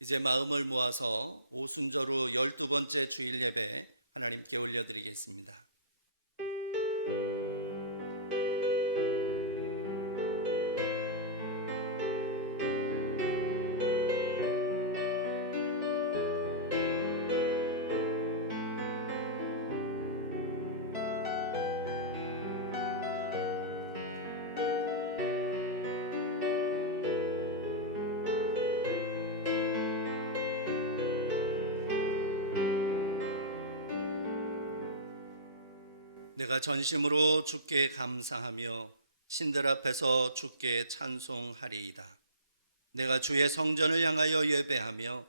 이제 마음을 모아서 오순절후 12번째 주일 예배 하나님께 올려드리겠습니다. 내가 전심으로 주께 감사하며 신들 앞에서 주께 찬송하리이다. 내가 주의 성전을 향하여 예배하며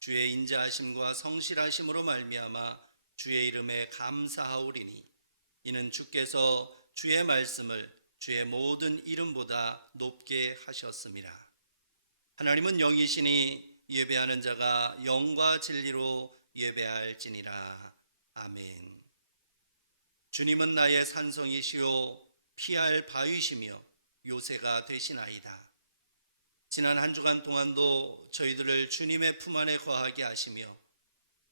주의 인자하심과 성실하심으로 말미암아 주의 이름에 감사하오리니 이는 주께서 주의 말씀을 주의 모든 이름보다 높게 하셨음이라. 하나님은 영이시니 예배하는 자가 영과 진리로 예배할지니라. 아멘. 주님은 나의 산성이시요 피할 바위시며 요새가 되시나이다. 지난 한 주간 동안도 저희들을 주님의 품 안에 거하게 하시며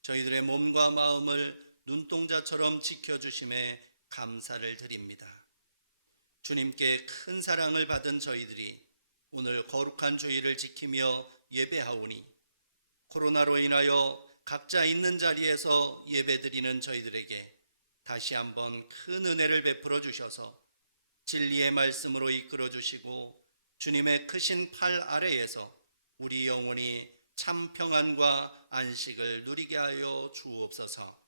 저희들의 몸과 마음을 눈동자처럼 지켜주심에 감사를 드립니다. 주님께 큰 사랑을 받은 저희들이 오늘 거룩한 주일을 지키며 예배하오니 코로나로 인하여 각자 있는 자리에서 예배드리는 저희들에게 다시 한번 큰 은혜를 베풀어 주셔서 진리의 말씀으로 이끌어 주시고 주님의 크신 팔 아래에서 우리 영혼이 참 평안과 안식을 누리게 하여 주옵소서.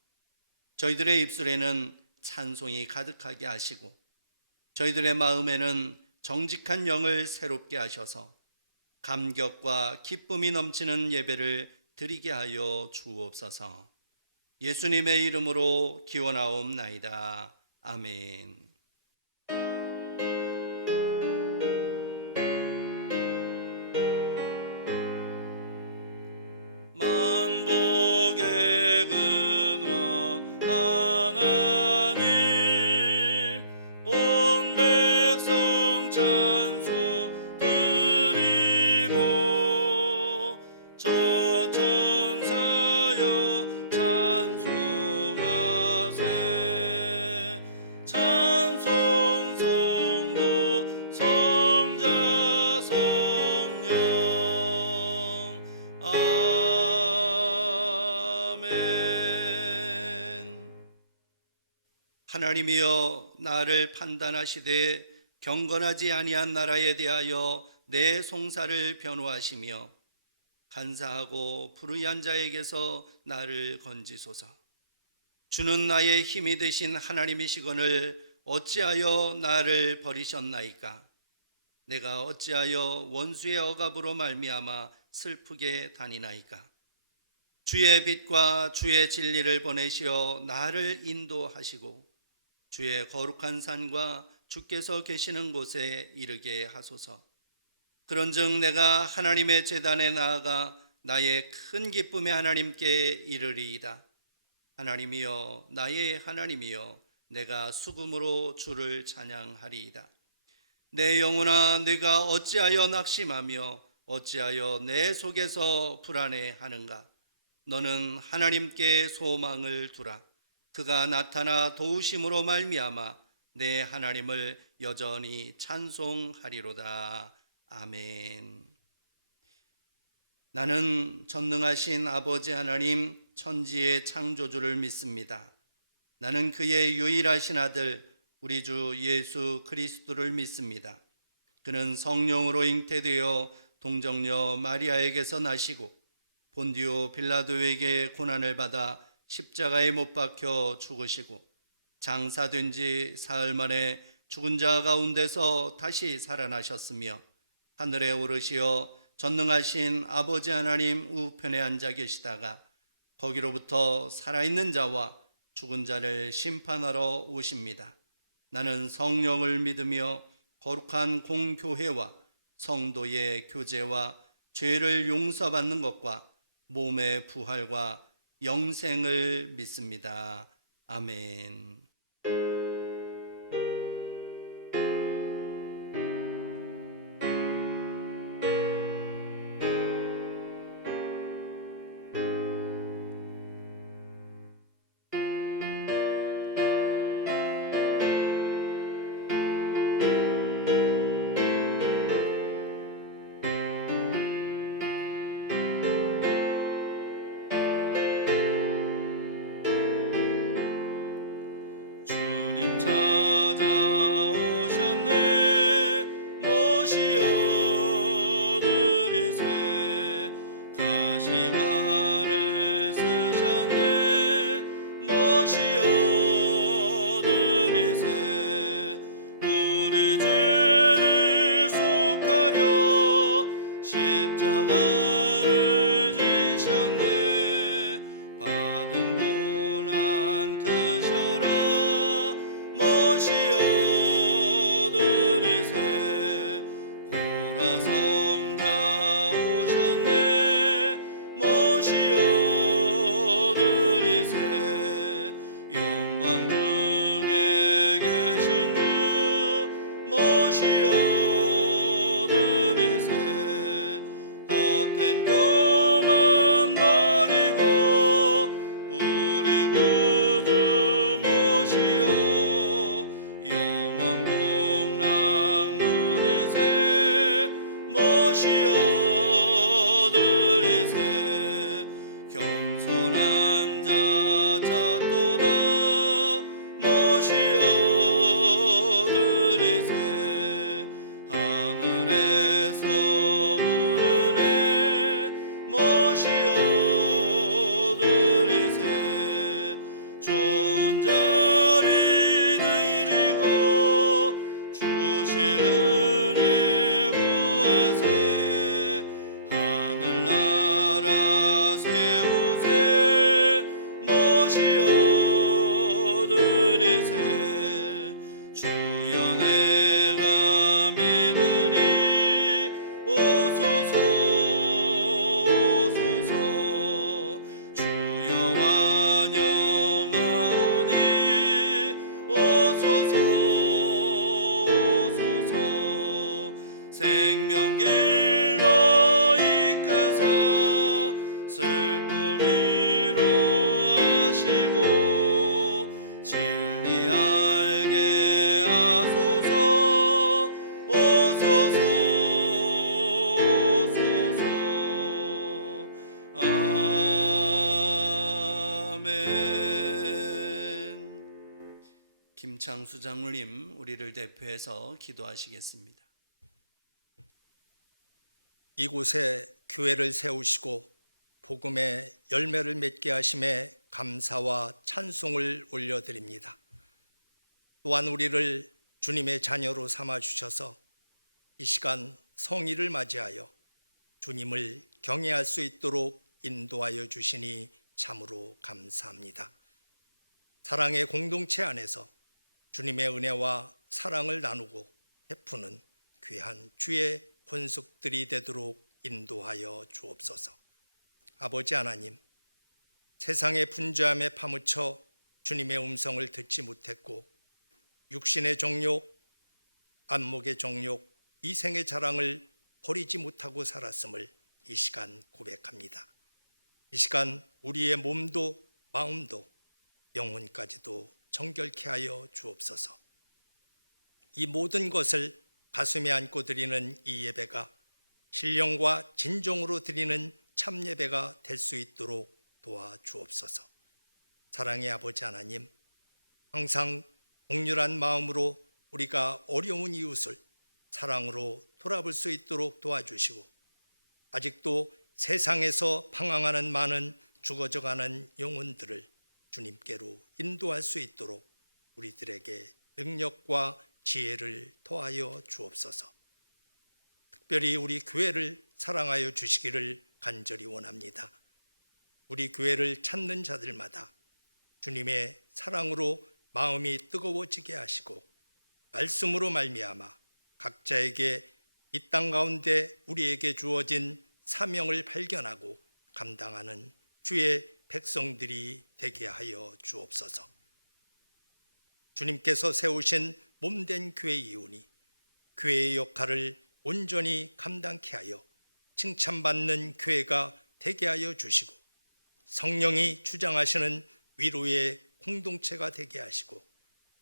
저희들의 입술에는 찬송이 가득하게 하시고 저희들의 마음에는 정직한 영을 새롭게 하셔서 감격과 기쁨이 넘치는 예배를 드리게 하여 주옵소서. 예수님의 이름으로 기원하옵나이다. 아멘. 만복의 근원 하나님 온 백성 찬송 드리고 저 천사여 찬송하세 찬송 성도 성자 성령 아멘. 하나님이여 나를 판단하시되 경건하지 아니한 나라에 대하여 내 송사를 변호하시며 간사하고 불의한 자에게서 나를 건지소서. 주는 나의 힘이 되신 하나님이시거늘 어찌하여 나를 버리셨나이까? 내가 어찌하여 원수의 억압으로 말미암아 슬프게 다니나이까? 주의 빛과 주의 진리를 보내시어 나를 인도하시고 주의 거룩한 산과 주께서 계시는 곳에 이르게 하소서. 그런즉 내가 하나님의 제단에 나아가 나의 큰 기쁨의 하나님께 이르리이다. 하나님이여 나의 하나님이여 내가 수금으로 주를 찬양하리이다. 내 영혼아 네가 어찌하여 낙심하며 어찌하여 내 속에서 불안해하는가? 너는 하나님께 소망을 두라. 그가 나타나 도우심으로 말미암아 내 하나님을 여전히 찬송하리로다. 아멘. 나는 전능하신 아버지 하나님 천지의 창조주를 믿습니다. 나는 그의 유일하신 아들 우리 주 예수 그리스도를 믿습니다. 그는 성령으로 잉태되어 동정녀 마리아에게서 나시고 본디오 빌라도에게 고난을 받아 십자가에 못 박혀 죽으시고 장사된 지 사흘 만에 죽은 자 가운데서 다시 살아나셨으며 하늘에 오르시어 전능하신 아버지 하나님 우편에 앉아 계시다가 거기로부터 살아있는 자와 죽은 자를 심판하러 오십니다. 나는 성령을 믿으며 거룩한 공교회와 성도의 교제와 죄를 용서받는 것과 몸의 부활과 영생을 믿습니다. 아멘. 은혜 구하세 하늘나라 세우세 모시어 드리세 주여 내가 믿으니 오소서 오소서 주여 환영하오니 오소서 오소서 생명길로 이끄사 슬픔 위로하시고 진리 알게 하소서 오소서 오소서 아멘. 김창수 장로님 우리를 대표해서 기도하시겠습니다. 이곳에 교회를 세우시고 복음의 열매를 맺게 하심에 감사와 찬송을 올려드립니다. 또한 우리를 주님의 자녀로 삼아주셔서 이 시간 성의를 맞이하여 주님을 경외할 수 있도록 인도하여 주시니 참으로 감사합니다. 사랑의 공동체 안에서 주님의 은혜와 사랑을 나누고 베푸는 귀한 주의 권속들이 되도록 인도하여 주옵소서. 아버지 하나님, 세상의 분주함에 파묻혀 주님의 음성을 듣지 못했고 육신의 정욕, 안목의 정욕, 이생의 자랑을 버리지 못하고 살았음을 이 시간 고백합니다. 이 시간 우리의 몸도 마음도 영혼까지도 정결케 하여 주옵소서. 이 모든 것을 가슴에 안고 드리는 이 예배가 신령과 진정으로 드리는 참 예배가 될 수 있도록 도와주옵소서. 사랑의 아버지 하나님, 항상 공률한 마음으로 우리가 어려운 이웃을 사랑으로 돌아볼 수 있도록 도와주시고 아직도 세상에서 방황하는 많은 죽어져가는 영혼들을 주님께로 인도할 수 있도록 우리들에게 능력과 지혜를 더하여 주옵소서. 특별히 우리 교회를 사랑하여 주시기를 간절히 원합니다. 우리 교회를 찾는 자들마다 주님의 사랑으로 마음이 뜨거워지게 하시고 말씀으로 말미암아 각자에게 이 땅 가운데 우리에게 주어진 사명을 발견하고 감당하는 주의 백성들이 되게 하여 주옵소서. 주님께서 세우신 몸된 교회 이웃이 교회의 역할을 온전히 감당케 하여 칭찬받는 교회가 되게 하여 주시고 성령이 주장하시는 위로의 공동체가 되게 하시고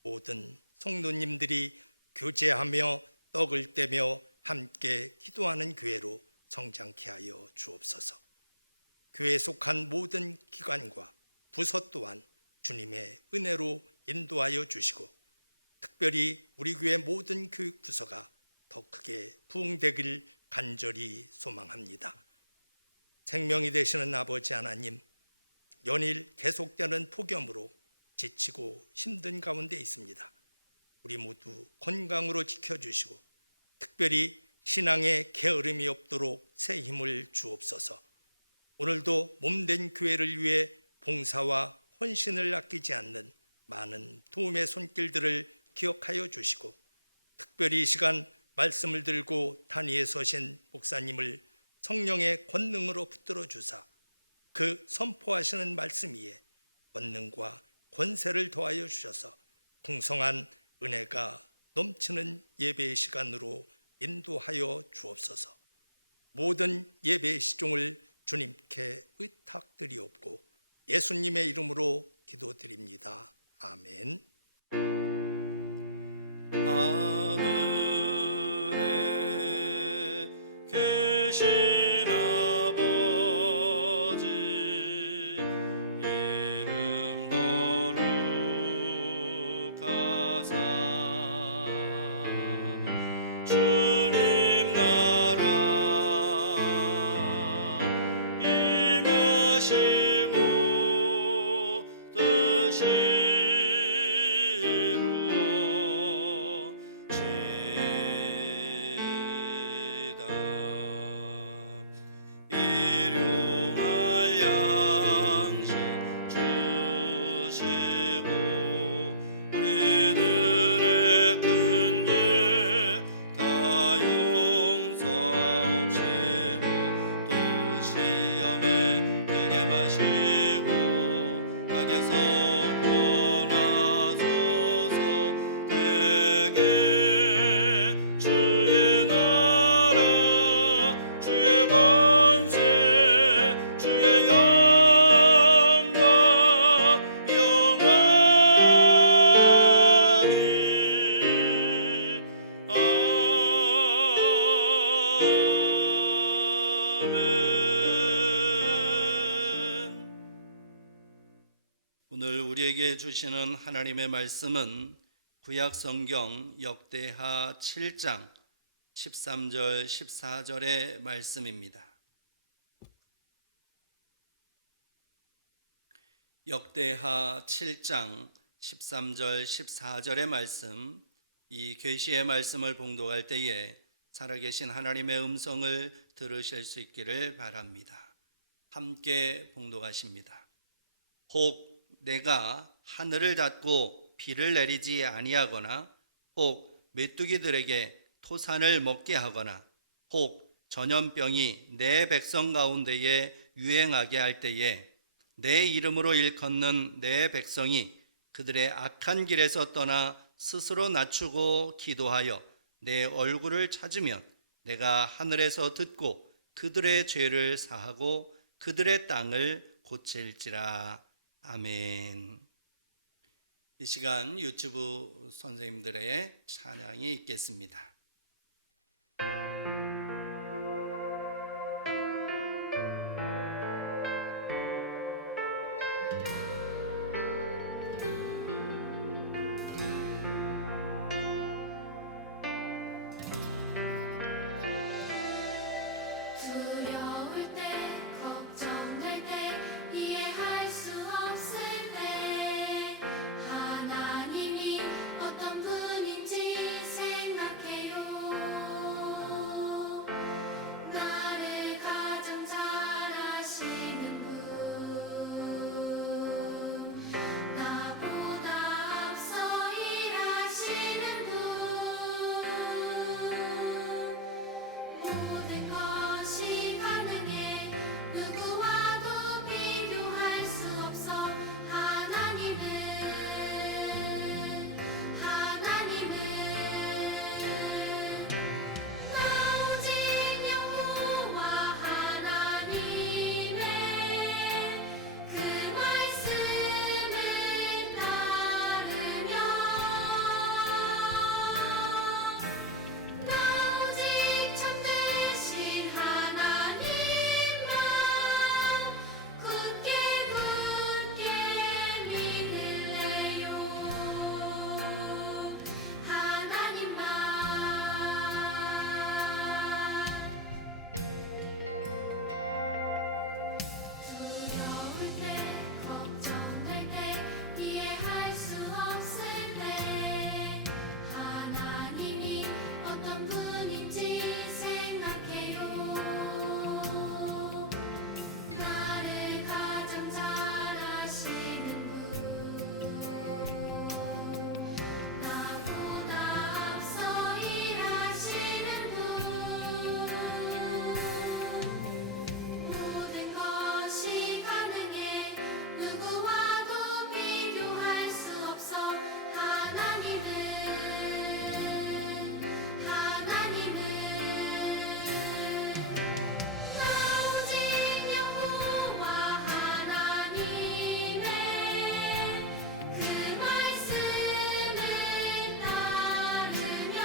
모든 성도님들이 교제하며 떡을 떼며 함께 기도하는 교회로 성장케 하여 주옵소서. 교회에 속한 모든 기관과 부서 또한 주님의 은혜로 인도하여 주시고 특별히 우리 교회 모든 교육 부서가 더 크게 부흥되길 간절히 소망합니다. 생명이 되시는 아버지 하나님, 연일 계속되는 폭염으로 지치고 힘든 가운데 있습니다. 우리 모두 건강으로 지켜주시고 특별히 신앙에 게으름이 없도록 새 힘을 주옵소서. 오늘도 몸된 교회를 위해 봉사와 헌신을 아끼지 않는 많은 도움의 손길들을 기억하여 주시고 특별히 이 시간 말씀을 들고 단위에 서신 목사님을 성령의 권능으로 붙들어 주사 그 선포하시는 말씀 위에 권능과 권세를 더하여 주셔서 풍성한 은혜가 넘치는 예배의 시간으로 인도하여 주옵소서. 모든 예배의 시종을 주님께 의탁드리옵고 예수님의 이름으로 기도드립니다. 아멘. 하늘에 계신 아버지 이름 거룩하사 주님 나라 임하시고 뜻이 이루어지이다. 주시는 하나님의 말씀은 구약 성경 역대하 7장 13절 14절의 말씀입니다. 역대하 7장 13절 14절의 말씀, 이 계시의 말씀을 봉독할 때에 살아계신 하나님의 음성을 들으실 수 있기를 바랍니다. 함께 봉독하십니다. 혹 내가 하늘을 닫고 비를 내리지 아니하거나, 혹 메뚜기들에게 토산을 먹게 하거나, 혹 전염병이 내 백성 가운데에 유행하게 할 때에 내 이름으로 일컫는 내 백성이 그들의 악한 길에서 떠나 스스로 낮추고 기도하여 내 얼굴을 찾으면 내가 하늘에서 듣고 그들의 죄를 사하고 그들의 땅을 고칠지라. 아멘. 이 시간 유튜브 선생님들의 찬양이 있겠습니다. 두려울 때, 걱정될 때, 이해할 수 없을 때 하나님이 어떤 분인지 생각해요. 나를 가장 잘 아시는 분, 나보다 앞서 일하시는 분, 모든 것이 가능해 누구와도 비교할 수 없어. 하나님은 나 오직 여호와 하나님의 그 말씀을 따르며, 나 오직 참되신 하나님만 굳게 믿을래요. 하나님만. 두려울 때, 걱정될 때, 이해할 수 없을 때 하나님이 어떤 분인지 생각해요. 나를 가장 잘 아시는 분, 나보다 앞서 일하시는 분, 모든 것이 가능해 누구와도 비교할 수 없어. 하나님은 나 오직 여호와 하나님의 그 말씀을 따르며,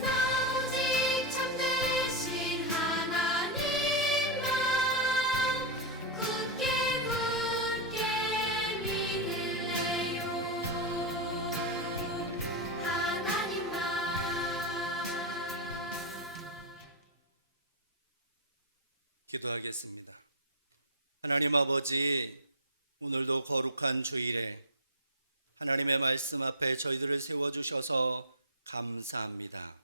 나 오직 참되신 하나님만 굳게 믿을래요. 하나님만. 기도하겠습니다. 하나님 아버지, 오늘도 거룩한 주일에 하나님의 말씀 앞에 저희들을 세워주셔서 감사합니다.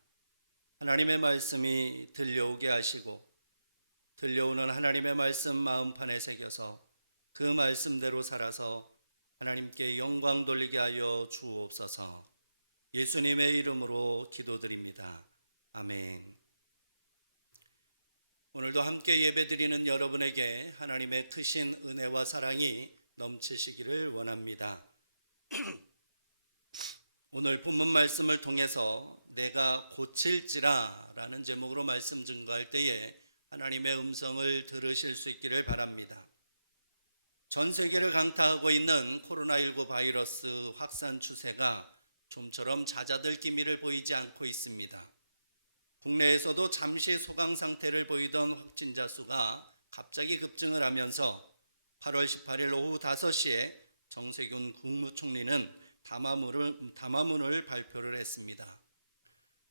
하나님의 말씀이 들려오게 하시고 들려오는 하나님의 말씀 마음판에 새겨서 그 말씀대로 살아서 하나님께 영광 돌리게 하여 주옵소서. 예수님의 이름으로 기도드립니다. 아멘. 오늘도 함께 예배드리는 여러분에게 하나님의 크신 은혜와 사랑이 넘치시기를 원합니다. 오늘 본문 말씀을 통해서 내가 고칠지라 라는 제목으로 말씀 증거할 때에 하나님의 음성을 들으실 수 있기를 바랍니다. 전 세계를 강타하고 있는 코로나19 바이러스 확산 추세가 좀처럼 잦아들 기미를 보이지 않고 있습니다. 국내에서도 잠시 소강 상태를 보이던 확진자 수가 갑자기 급증을 하면서 8월 18일 오후 5시에 정세균 국무총리는 담화문을 발표를 했습니다.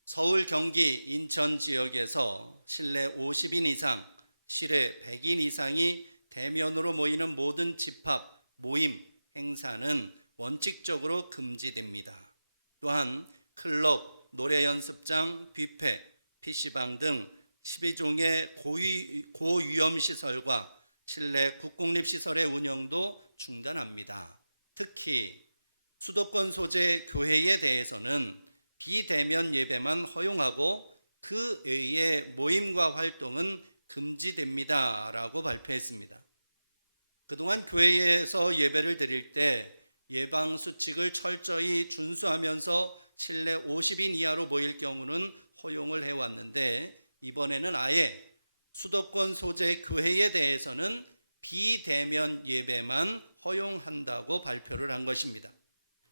서울, 경기, 인천 지역에서 실내 50인 이상, 실외 100인 이상이 대면으로 모이는 모든 집합, 모임, 행사는 원칙적으로 금지됩니다. 또한 클럽, 노래 연습장, 뷔페, PC방 등 12종의 고위험 시설과 실내 국공립시설의 운영도 중단합니다. 특히 수도권 소재 교회에 대해서는 비대면 예배만 허용하고 그 외의 모임과 활동은 금지됩니다라고 발표했습니다. 그동안 교회에서 예배를 드릴 때 예방 수칙을 철저히 준수하면서 실내 50인 이하로 모일 경우는 허용을 해왔는데, 이번에는 아예 수도권 소재 교회에 대해서는 비대면 예배만 허용한다고 발표를 한 것입니다.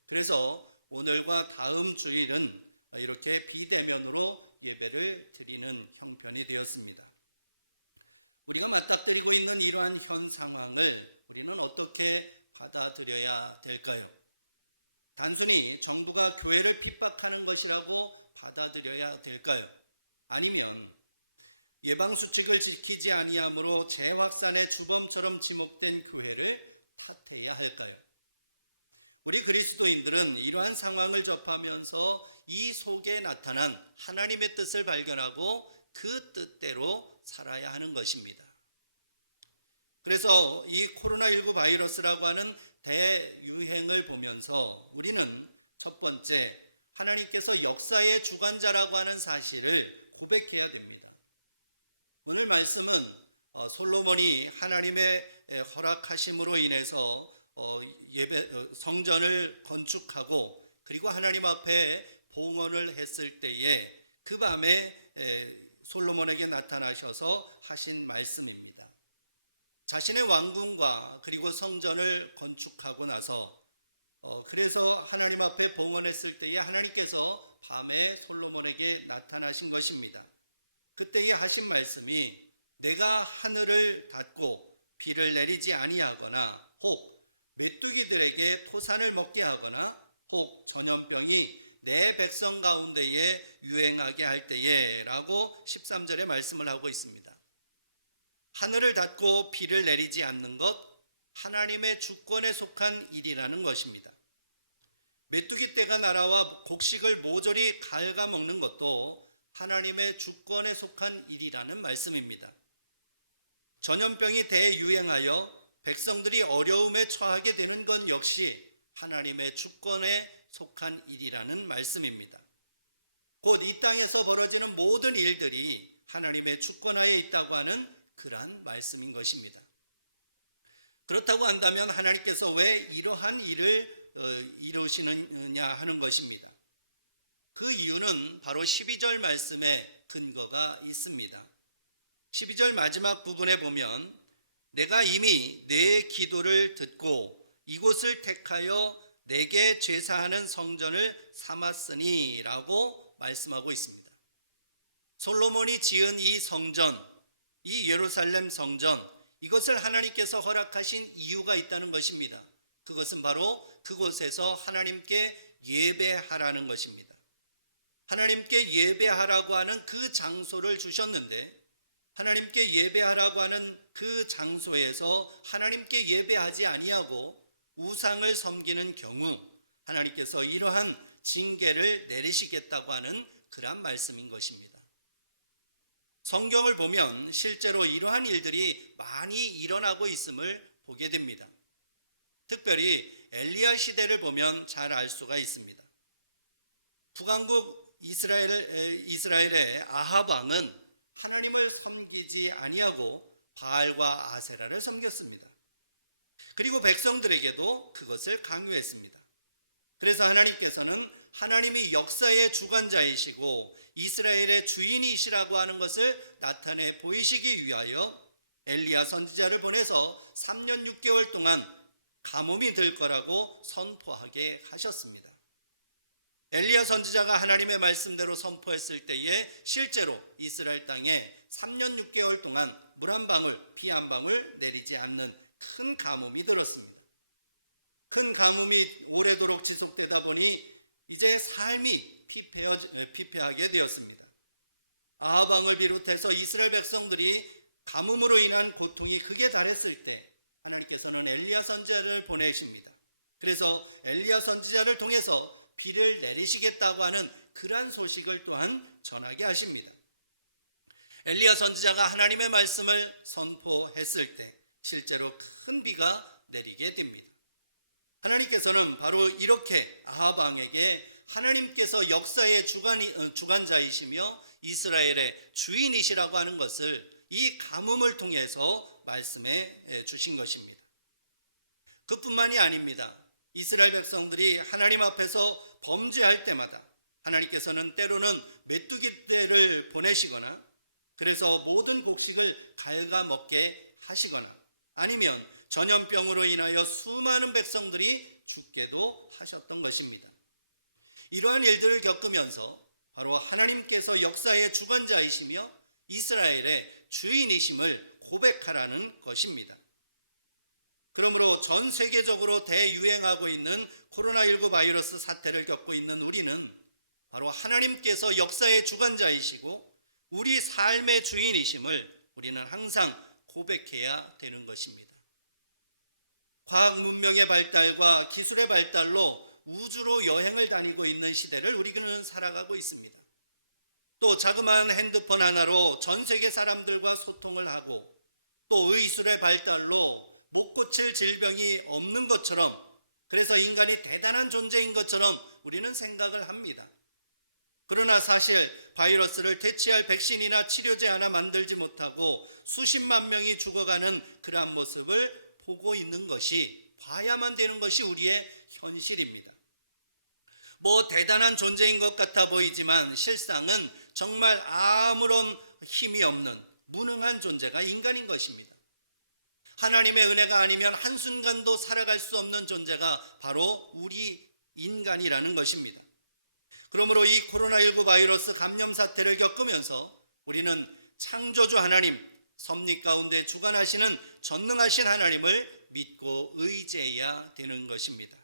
그래서 오늘과 다음 주일은 이렇게 비대면으로 예배를 드리는 형편이 되었습니다. 우리가 맞닥뜨리고 있는 이러한 현 상황을 우리는 어떻게 받아들여야 될까요? 단순히 정부가 교회를 핍박하는 것이라고 받아들여야 될까요? 아니면 예방수칙을 지키지 아니함으로 재확산의 주범처럼 지목된 교회를 탓해야 할까요? 우리 그리스도인들은 이러한 상황을 접하면서 이 속에 나타난 하나님의 뜻을 발견하고 그 뜻대로 살아야 하는 것입니다. 그래서 이 코로나19 바이러스라고 하는 대유행을 보면서 우리는 첫 번째, 하나님께서 역사의 주관자라고 하는 사실을 고백해야 됩니다. 오늘 말씀은 솔로몬이 하나님의 허락하심으로 인해서 성전을 건축하고 그리고 하나님 앞에 봉헌을 했을 때에 그 밤에 솔로몬에게 나타나셔서 하신 말씀입니다. 자신의 왕궁과 그리고 성전을 건축하고 나서 그래서 하나님 앞에 봉헌했을 때에 하나님께서 밤에 솔로몬에게 나타나신 것입니다. 그때에 하신 말씀이 내가 하늘을 닫고 비를 내리지 아니하거나 혹 메뚜기들에게 토산을 먹게 하거나 혹 전염병이 내 백성 가운데에 유행하게 할 때에 라고 13절에 말씀을 하고 있습니다. 하늘을 닫고 비를 내리지 않는 것, 하나님의 주권에 속한 일이라는 것입니다. 메뚜기 떼가 날아와 곡식을 모조리 갉아먹는 것도 하나님의 주권에 속한 일이라는 말씀입니다. 전염병이 대유행하여 백성들이 어려움에 처하게 되는 것 역시 하나님의 주권에 속한 일이라는 말씀입니다. 곧 이 땅에서 벌어지는 모든 일들이 하나님의 주권하에 있다고 하는 그러한 말씀인 것입니다. 그렇다고 한다면 하나님께서 왜 이러한 일을 이루시느냐 하는 것입니다. 그 이유는 바로 12절 말씀에 근거가 있습니다. 12절 마지막 부분에 보면 내가 이미 내 기도를 듣고 이곳을 택하여 내게 제사하는 성전을 삼았으니 라고 말씀하고 있습니다. 솔로몬이 지은 이 성전, 이 예루살렘 성전, 이것을 하나님께서 허락하신 이유가 있다는 것입니다. 그것은 바로 그곳에서 하나님께 예배하라는 것입니다. 하나님께 예배하라고 하는 그 장소를 주셨는데 하나님께 예배하라고 하는 그 장소에서 하나님께 예배하지 아니하고 우상을 섬기는 경우 하나님께서 이러한 징계를 내리시겠다고 하는 그러한 말씀인 것입니다. 성경을 보면 실제로 이러한 일들이 많이 일어나고 있음을 보게 됩니다. 특별히 엘리야 시대를 보면 잘 알 수가 있습니다. 북왕국 이스라엘의 아합 왕은 하나님을 섬기지 아니하고 바알과 아세라를 섬겼습니다. 그리고 백성들에게도 그것을 강요했습니다. 그래서 하나님께서는 하나님이 역사의 주관자이시고 이스라엘의 주인이시라고 하는 것을 나타내 보이시기 위하여 엘리야 선지자를 보내서 3년 6개월 동안 가뭄이 들 거라고 선포하게 하셨습니다. 엘리야 선지자가 하나님의 말씀대로 선포했을 때에 실제로 이스라엘 땅에 3년 6개월 동안 물 한 방울, 비 한 방울 내리지 않는 큰 가뭄이 들었습니다. 큰 가뭄이 오래도록 지속되다 보니 이제 삶이 피폐하게 되었습니다. 아합 왕을 비롯해서 이스라엘 백성들이 가뭄으로 인한 고통이 극에 달했을 때 하나님께서는 엘리야 선지자를 보내십니다. 그래서 엘리야 선지자를 통해서 비를 내리시겠다고 하는 그러한 소식을 또한 전하게 하십니다. 엘리야 선지자가 하나님의 말씀을 선포했을 때 실제로 큰 비가 내리게 됩니다. 하나님께서는 바로 이렇게 아합 왕에게 하나님께서 역사의 주관자이시며 이스라엘의 주인이시라고 하는 것을 이 가뭄을 통해서 말씀해 주신 것입니다. 그뿐만이 아닙니다. 이스라엘 백성들이 하나님 앞에서 범죄할 때마다 하나님께서는 때로는 메뚜기 떼를 보내시거나 그래서 모든 곡식을 갉아먹게 하시거나 아니면 전염병으로 인하여 수많은 백성들이 죽게도 하셨던 것입니다. 이러한 일들을 겪으면서 바로 하나님께서 역사의 주관자이시며 이스라엘의 주인이심을 고백하라는 것입니다. 그러므로 전 세계적으로 대유행하고 있는 코로나19 바이러스 사태를 겪고 있는 우리는 바로 하나님께서 역사의 주관자이시고 우리 삶의 주인이심을 우리는 항상 고백해야 되는 것입니다. 과학 문명의 발달과 기술의 발달로 우주로 여행을 다니고 있는 시대를 우리는 살아가고 있습니다. 또 자그마한 핸드폰 하나로 전 세계 사람들과 소통을 하고 또 의술의 발달로 못 고칠 질병이 없는 것처럼 그래서 인간이 대단한 존재인 것처럼 우리는 생각을 합니다. 그러나 사실 바이러스를 대체할 백신이나 치료제 하나 만들지 못하고 수십만 명이 죽어가는 그러한 모습을 보고 있는 것이 봐야만 되는 것이 우리의 현실입니다. 대단한 존재인 것 같아 보이지만 실상은 정말 아무런 힘이 없는 무능한 존재가 인간인 것입니다. 하나님의 은혜가 아니면 한순간도 살아갈 수 없는 존재가 바로 우리 인간이라는 것입니다. 그러므로 이 코로나19 바이러스 감염 사태를 겪으면서 우리는 창조주 하나님, 섭리 가운데 주관하시는 전능하신 하나님을 믿고 의지해야 되는 것입니다.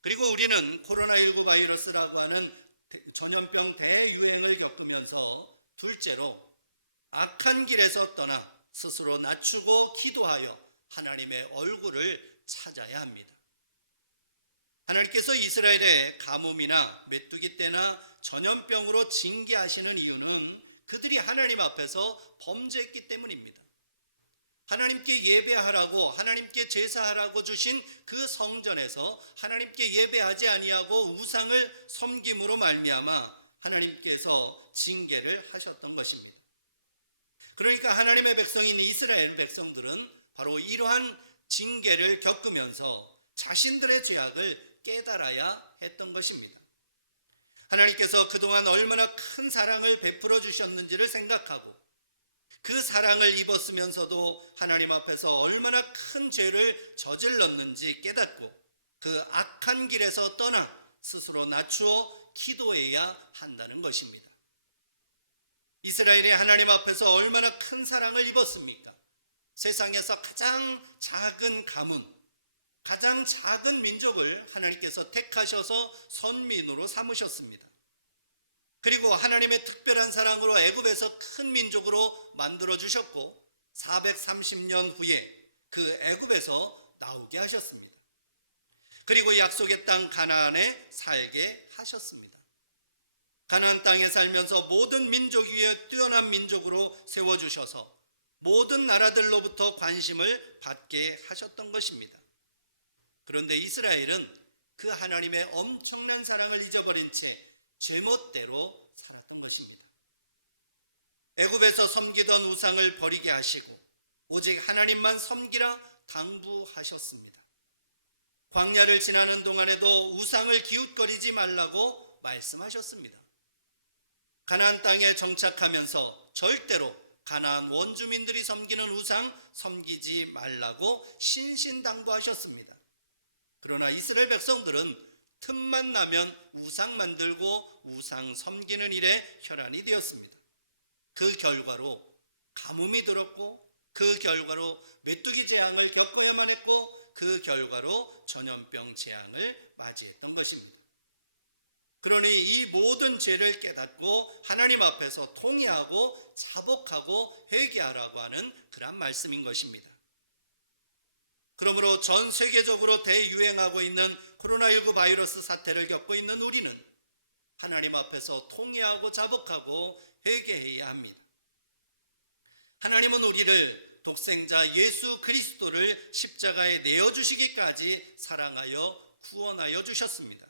그리고 우리는 코로나19 바이러스라고 하는 전염병 대유행을 겪으면서 둘째로 악한 길에서 떠나 스스로 낮추고 기도하여 하나님의 얼굴을 찾아야 합니다. 하나님께서 이스라엘의 가뭄이나 메뚜기 떼나 전염병으로 징계하시는 이유는 그들이 하나님 앞에서 범죄했기 때문입니다. 하나님께 예배하라고 하나님께 제사하라고 주신 그 성전에서 하나님께 예배하지 아니하고 우상을 섬김으로 말미암아 하나님께서 징계를 하셨던 것입니다. 그러니까 하나님의 백성인 이스라엘 백성들은 바로 이러한 징계를 겪으면서 자신들의 죄악을 깨달아야 했던 것입니다. 하나님께서 그동안 얼마나 큰 사랑을 베풀어 주셨는지를 생각하고 그 사랑을 입었으면서도 하나님 앞에서 얼마나 큰 죄를 저질렀는지 깨닫고 그 악한 길에서 떠나 스스로 낮추어 기도해야 한다는 것입니다. 이스라엘이 하나님 앞에서 얼마나 큰 사랑을 입었습니까? 세상에서 가장 작은 가문, 가장 작은 민족을 하나님께서 택하셔서 선민으로 삼으셨습니다. 그리고 하나님의 특별한 사랑으로 애굽에서 큰 민족으로 만들어 주셨고 430년 후에 그 애굽에서 나오게 하셨습니다. 그리고 약속의 땅 가나안에 살게 하셨습니다. 가나안 땅에 살면서 모든 민족 위에 뛰어난 민족으로 세워주셔서 모든 나라들로부터 관심을 받게 하셨던 것입니다. 그런데 이스라엘은 그 하나님의 엄청난 사랑을 잊어버린 채 제멋대로 살았던 것입니다. 애굽에서 섬기던 우상을 버리게 하시고 오직 하나님만 섬기라 당부하셨습니다. 광야를 지나는 동안에도 우상을 기웃거리지 말라고 말씀하셨습니다. 가나안 땅에 정착하면서 절대로 가나안 원주민들이 섬기는 우상 섬기지 말라고 신신당부하셨습니다. 그러나 이스라엘 백성들은 틈만 나면 우상 만들고 우상 섬기는 일에 혈안이 되었습니다. 그 결과로 가뭄이 들었고 그 결과로 메뚜기 재앙을 겪어야만 했고 그 결과로 전염병 재앙을 맞이했던 것입니다. 그러니 이 모든 죄를 깨닫고 하나님 앞에서 통회하고 자복하고 회개하라고 하는 그런 말씀인 것입니다. 그러므로 전 세계적으로 대유행하고 있는 코로나19 바이러스 사태를 겪고 있는 우리는 하나님 앞에서 통회하고 자복하고 회개해야 합니다. 하나님은 우리를 독생자 예수 그리스도를 십자가에 내어주시기까지 사랑하여 구원하여 주셨습니다.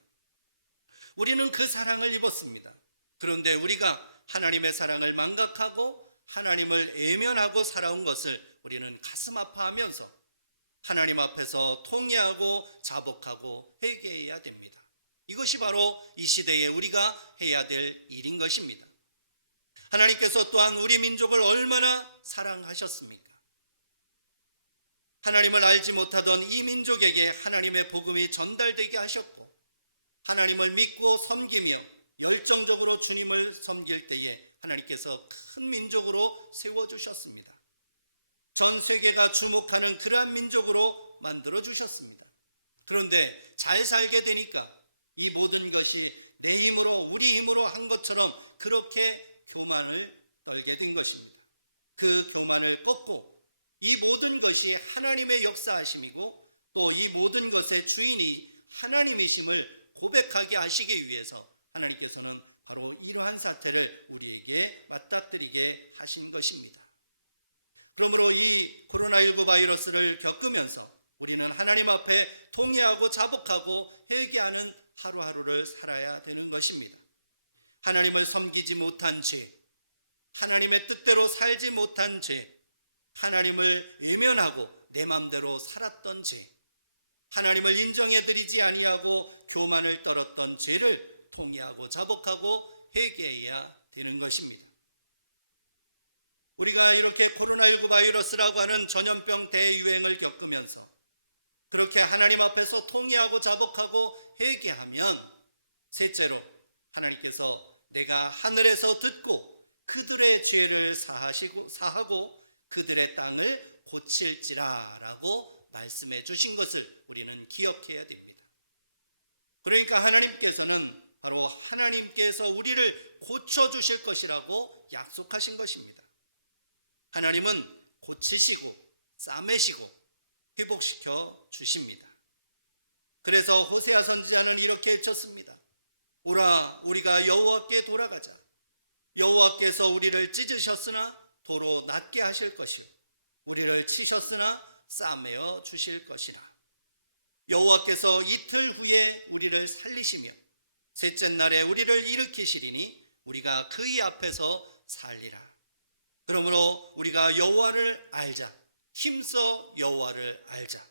우리는 그 사랑을 입었습니다. 그런데 우리가 하나님의 사랑을 망각하고 하나님을 외면하고 살아온 것을 우리는 가슴 아파하면서 하나님 앞에서 통회하고 자복하고 회개해야 됩니다. 이것이 바로 이 시대에 우리가 해야 될 일인 것입니다. 하나님께서 또한 우리 민족을 얼마나 사랑하셨습니까? 하나님을 알지 못하던 이 민족에게 하나님의 복음이 전달되게 하셨고 하나님을 믿고 섬기며 열정적으로 주님을 섬길 때에 하나님께서 큰 민족으로 세워주셨습니다. 전 세계가 주목하는 그러한 민족으로 만들어주셨습니다. 그런데 잘 살게 되니까 이 모든 것이 내 힘으로 우리 힘으로 한 것처럼 그렇게 교만을 떨게 된 것입니다. 그 교만을 꺾고 이 모든 것이 하나님의 역사하심이고 또 이 모든 것의 주인이 하나님이심을 고백하게 하시기 위해서 하나님께서는 바로 이러한 사태를 우리에게 맞닥뜨리게 하신 것입니다. 그러므로 이 코로나19 바이러스를 겪으면서 우리는 하나님 앞에 통회하고 자복하고 회개하는 하루하루를 살아야 되는 것입니다. 하나님을 섬기지 못한 죄, 하나님의 뜻대로 살지 못한 죄, 하나님을 외면하고 내 맘대로 살았던 죄, 하나님을 인정해드리지 아니하고 교만을 떨었던 죄를 통회하고 자복하고 회개해야 되는 것입니다. 우리가 이렇게 코로나19 바이러스라고 하는 전염병 대유행을 겪으면서 그렇게 하나님 앞에서 통회하고 자복하고 회개하면 셋째로 하나님께서 내가 하늘에서 듣고 그들의 죄를 사하고 그들의 땅을 고칠지라 라고 말씀해 주신 것을 우리는 기억해야 됩니다. 그러니까 하나님께서는 바로 하나님께서 우리를 고쳐주실 것이라고 약속하신 것입니다. 하나님은 고치시고 싸매시고 회복시켜 주십니다. 그래서 호세아 선지자는 이렇게 외쳤습니다. 오라 우리가 여호와께 돌아가자. 여호와께서 우리를 찢으셨으나 도로 낫게 하실 것이요 우리를 치셨으나 싸매어 주실 것이라. 여호와께서 이틀 후에 우리를 살리시며 셋째 날에 우리를 일으키시리니 우리가 그의 앞에서 살리라. 그러므로 우리가 여호와를 알자. 힘써 여호와를 알자.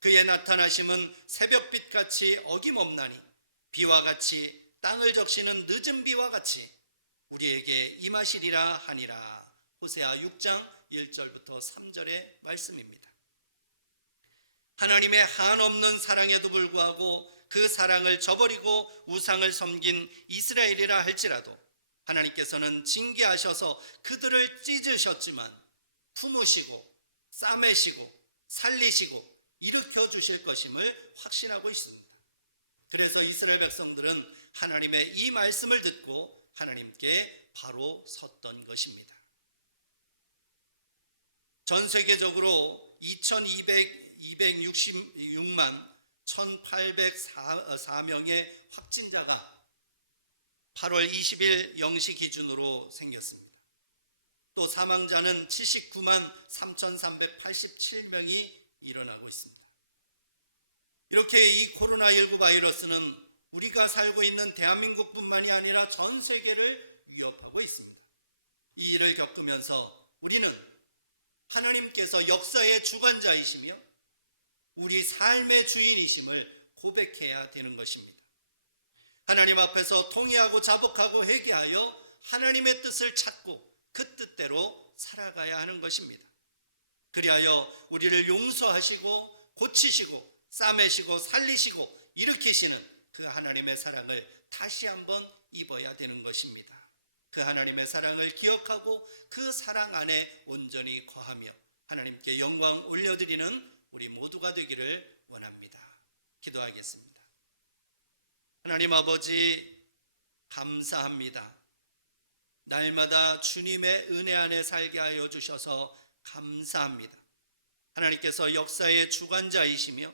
그의 나타나심은 새벽빛같이 어김없나니 비와 같이 땅을 적시는 늦은 비와 같이 우리에게 임하시리라 하니라. 호세아 6장 1절부터 3절의 말씀입니다. 하나님의 한없는 사랑에도 불구하고 그 사랑을 저버리고 우상을 섬긴 이스라엘이라 할지라도 하나님께서는 징계하셔서 그들을 찢으셨지만 품으시고 싸매시고 살리시고 일으켜 주실 것임을 확신하고 있습니다. 그래서 이스라엘 백성들은 하나님의 이 말씀을 듣고 하나님께 바로 섰던 것입니다. 전 세계적으로 2266만 1804명의 확진자가 8월 20일 0시 기준으로 생겼습니다. 또 사망자는 79만 3387명이 일어나고 있습니다. 이렇게 이 코로나19 바이러스는 우리가 살고 있는 대한민국뿐만이 아니라 전 세계를 위협하고 있습니다. 이 일을 겪으면서 우리는 하나님께서 역사의 주관자이시며 우리 삶의 주인이심을 고백해야 되는 것입니다. 하나님 앞에서 통회하고 자복하고 회개하여 하나님의 뜻을 찾고 그 뜻대로 살아가야 하는 것입니다. 그리하여 우리를 용서하시고 고치시고 싸매시고 살리시고 일으키시는 그 하나님의 사랑을 다시 한번 입어야 되는 것입니다. 그 하나님의 사랑을 기억하고 그 사랑 안에 온전히 거하며 하나님께 영광 올려드리는 우리 모두가 되기를 원합니다. 기도하겠습니다. 하나님 아버지, 감사합니다. 날마다 주님의 은혜 안에 살게 하여 주셔서 감사합니다. 하나님께서 역사의 주관자이시며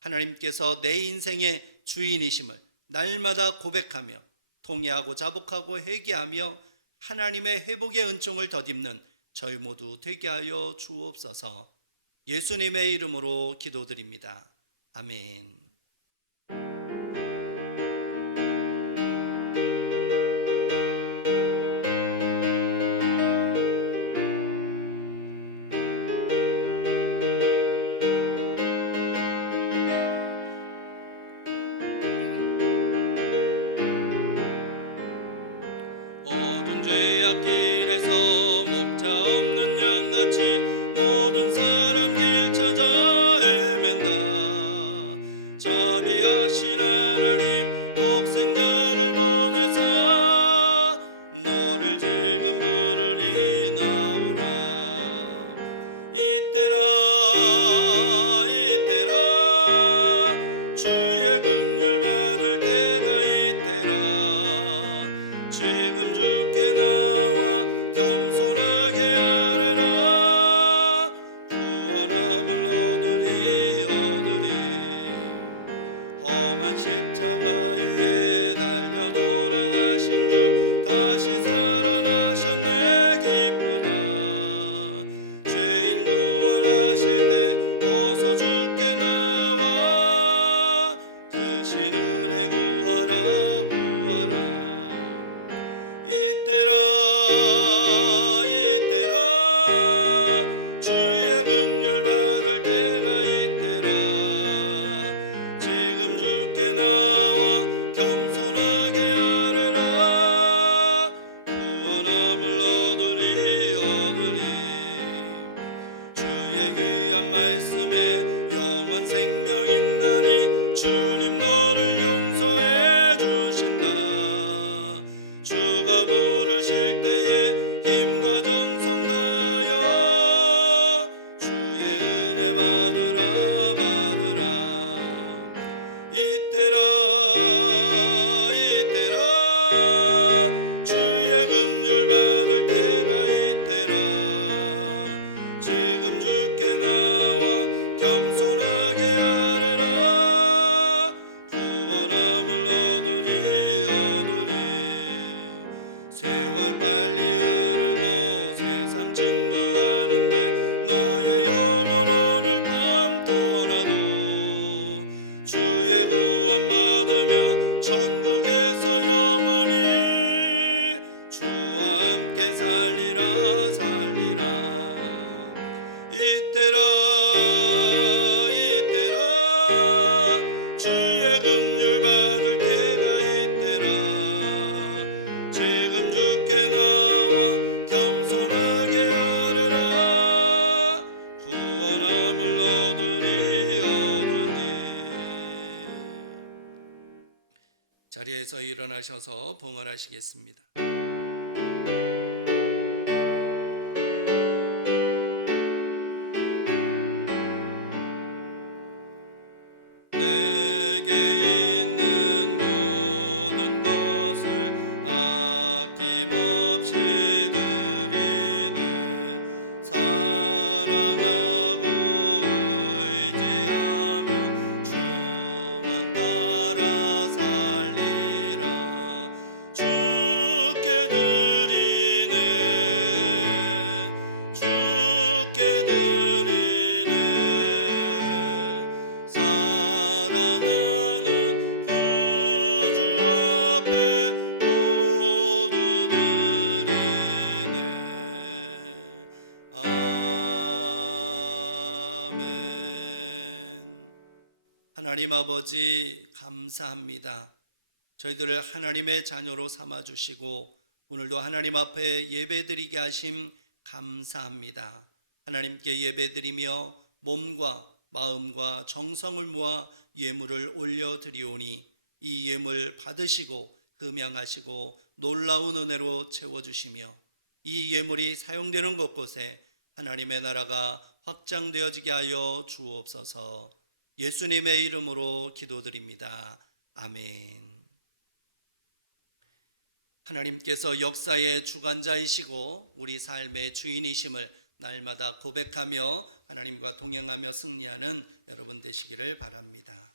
하나님께서 내 인생의 주인이심을 날마다 고백하며 통회하고 자복하고 회개하며 하나님의 회복의 은총을 덧입는 저희 모두 되게 하여 주옵소서. 예수님의 이름으로 기도드립니다. 아멘. 모든 죄악길에서 목자 없는 양같이 모든 사람 길 찾아 헤맨다. 자비하신 하나님 독생자를 보내사 너를 지금 부르니 나오라. 이때라 이때라 주의 긍휼 받을 때가 이때라. 지금 주께 나와 겸손하게 아뢰라. 구원함을 얻으리 험한 십자가 위에 달려 돌아가신 주 다시 살아나셨네. 기쁘다. 죄인 구원하실 때 어서 주께 나와 크신 은혜 구하라 구하라. 이때라 이때라 주의 긍휼 받을 때가 이때라. 지금 주께 나와 겸손하게 아뢰라. 구원함을 얻으리 주의 귀한 말씀에 영원 생명 있나니 주님 너를 용서해 주신다. 주가 부르실 때에 힘과 정성 다하여 주의 은혜 받으라 받으라. 이때라 이때라 주의 긍휼 받을 때가 이때라. 지금 주께 나와 겸손하게 아뢰라. 구원함을 얻으리 세월 빨리 흐르고 세상 진도하는데 너의 영혼 오늘 밤 떠나도 주의 구원 받으며 천국에서 영원히 주와 함께 살리라 살리라. 이때라 이때라 주의 긍휼 받을 때가 이때라. 지금 주께 나와 겸손하게 아뢰라. 구원함을 얻으리 자리에서 일어나셔서 봉헌하시겠습니다. 내게 있는 모든 것을 아낌없이 드리네. 사랑하고 의지하며 주만 따라 살리라. 주께 드리네 주께 드리네. 사랑하는 구주 앞에 모두 드리네. 아멘. 하나님 아버지 감사합니다. 저희들을 하나님의 자녀로 삼아주시고 오늘도 하나님 앞에 예배드리게 하심 감사합니다. 하나님께 예배드리며 몸과 마음과 정성을 모아 예물을 올려드리오니 이 예물 받으시고 금양하시고 놀라운 은혜로 채워주시며 이 예물이 사용되는 곳곳에 하나님의 나라가 확장되어지게 하여 주옵소서. 예수님의 이름으로 기도드립니다. 아멘. 하나님께서 역사의 주관자이시고 우리 삶의 주인이심을 날마다 고백하며 하나님과 동행하며 승리하는 여러분 되시기를 바랍니다.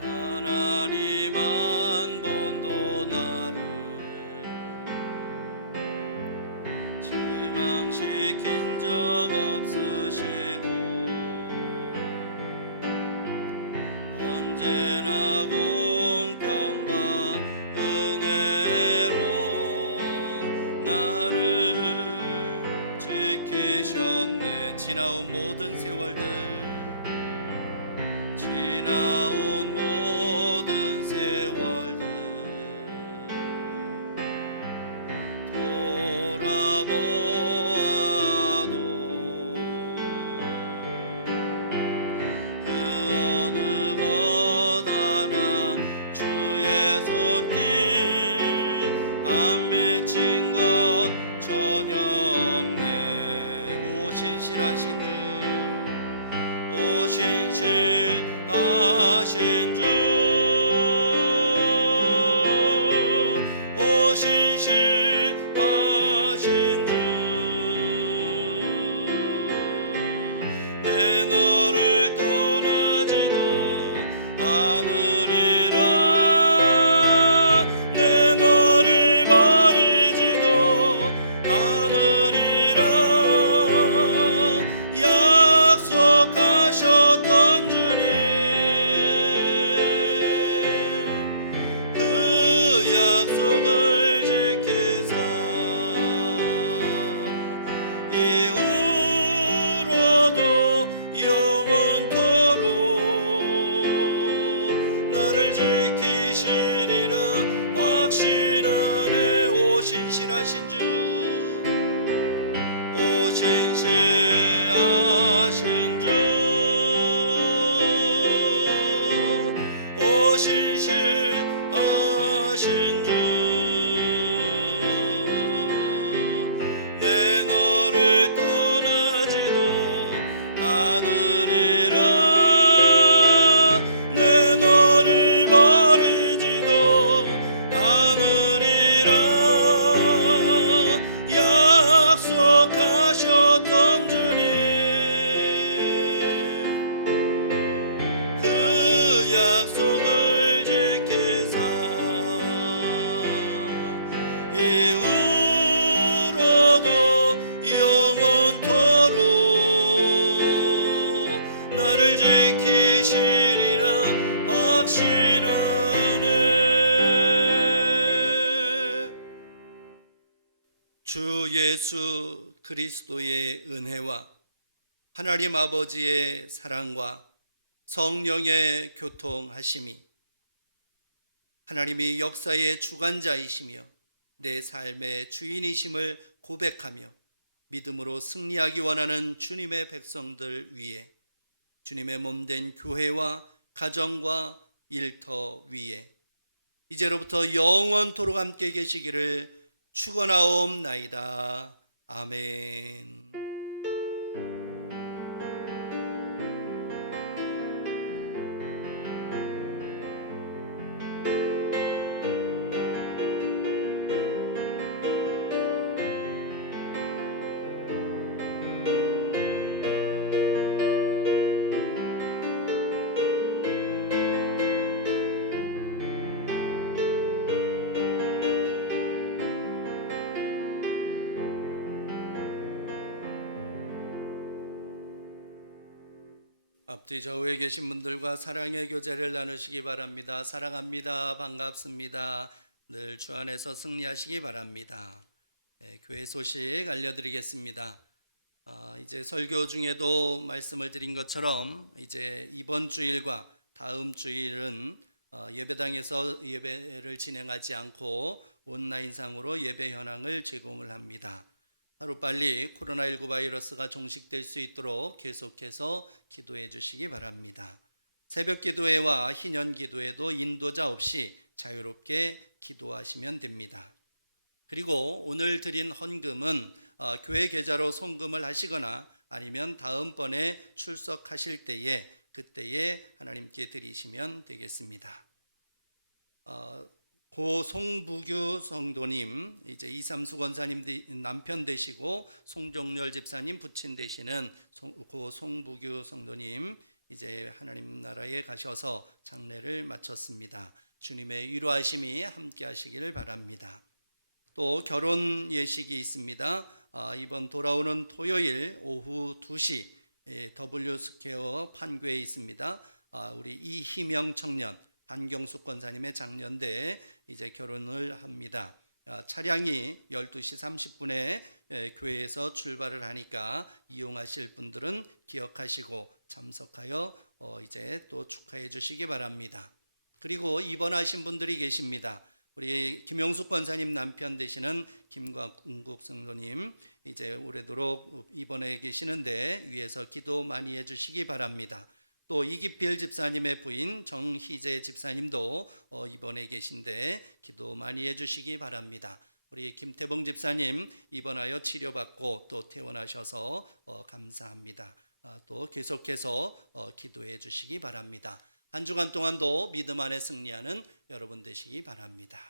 하나님 한 번도 나를 실망시킨 적 없으시고 언제나 공평과 은혜로 나를 지키셨네. 지나온 모든 세월들, 지나온 모든 세월들 돌아보아도 그 어느 것 하나 주의 손길 안 미친 것 전혀 없네. 오 신실하신 주, 오 신실하신 주, 오 신실하신 주, 내 너를 떠나지도 않으리라, 내 너를 버리지도 않으리라 약속하셨던 주님, 그 약속을 지키사 이후로도 영원토록 나를 지키시리라 확신하네. 오 신실하신 주, 오 신실하신 주, 오 신실하신 주, 내 너를 떠나지도 않으리라, 내 너를 버리지도 않으리라 약속하셨던 주님, 그 약속을 지키사 이후로도 영원토록 나를 지키시리라 확신하네. 주 예수 그리스도의 은혜와 하나님 아버지의 사랑과 성령의 교통하심이, 하나님이 역사의 주관자이시며 내 삶의 주인이심을 고백하며 믿음으로 승리하기 원하는 주님의 백성들 위에, 주님의 몸된 교회와 가정과 일터 위에 이제로부터 영원토록 함께 계시기를 축원하옵나이다. 아멘. 앞뒤 좌우에 계신 분들과 사랑의 교제를 나누시기 바랍니다. 사랑합니다. 반갑습니다. 늘 주 안에서 승리하시기 바랍니다. 교회 소식 알려드리겠습니다. 이제 설교 중에도 말씀을 드린 것처럼 이제 이번 주일과 다음 주일은 예배당에서 예배를 진행하지 않고 온라인상으로 예배 현황을 제공을 합니다. 하루빨리 코로나19 바이러스가 종식될 수 있도록 계속해서 기도해 주시기 바랍니다. 새벽 기도회와 희년 기도회도 인도자 없이 자유롭게 기도하시면 됩니다. 그리고 오늘 드린 헌금은 교회 계좌로 송금을 하시거나 아니면 다음번에 출석하실 때에 그때에 하나님께 드리시면 되겠습니다. 고 송부규 성도님, 이제 이삼수 권사님 남편 되시고 송종렬 집사님 부친 되시는 고 송부규 성도님, 이제 하나님 나라에 가셔서 장례를 마쳤습니다. 주님의 위로하심이 함께 하시기를 바랍니다. 또 결혼 예식이 있습니다. 이번 돌아오는 토요일 오후 2시 W스퀘어 판교에 있습니다. 우리 이희명 청년 반경숙 권사님의 장년대에 이제 결혼을 합니다. 차량이 12시 30분에 교회에서 출발을 하니까 이용하실 분들은 기억하시고 참석하여 이제 또 축하해 주시기 바랍니다. 그리고 입원하신 분들이 계십니다. 우리 김영숙 권사님 남편 되시는 김광국 성도님, 이제 오래도록 입원해 계시는데 위에서 기도 많이 해주시기 바랍니다. 또 이기필 집사님의 부인 정희재 집사님도 입원해 계신데 기도 많이 해주시기 바랍니다. 우리 김태봉 집사님 입원하여 치료받고 또 퇴원하셔서 감사합니다. 또 계속해서 기도해 주시기 바랍니다. 한 주간 동안도 믿음 안에 승리하는 여러분 되시기 바랍니다.